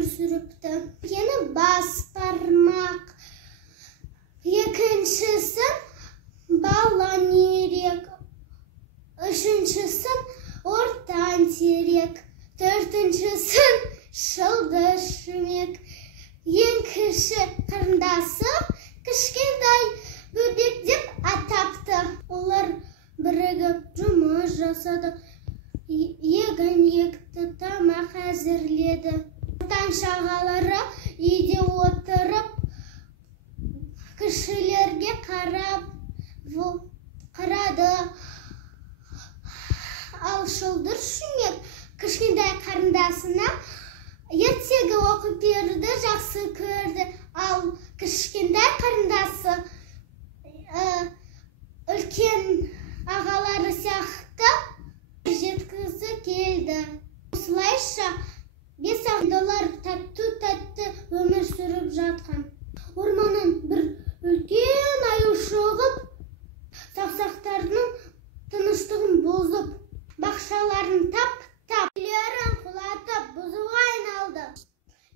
өмір сүріпті. Ені бас бармақ, екіншісін балан ерек, үшіншісін ортан терек, төртіншісін шылды шүмек. Ең кіші қарындасы кішкентай бөбек деп атапты. Олар бірігіп жұмыс жасады, егін екті, тамақ әзірледі. Ортан шағалары үйде отырып, кішілерге қарады. Ал шылдыр шүмек кішкентай қарындасына ертегі оқып берді, жақсы көрді. Ал кішкентай қарындасы үлкен ағалары сияқты жеткізі келді. Осылайша 5 ағайындылар тәтті өмір сүріп жатқан. Орманнан бір үлкен аю шығып, сақсақтардың тыныштығын бұзып, бақшаларын тап-тап, үйлерін құлатып, бұзуға айналды.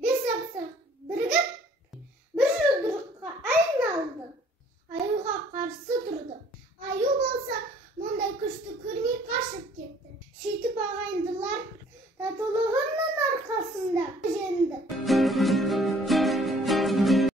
5 сақсақ бірігіп, бір жұдырыққа айналды. Аюға қарсы тұрды. Аю болса, мұндай күшті көрмей қашып кетті. Сөйтіп ағайындылар татулығының арқасында жеңді.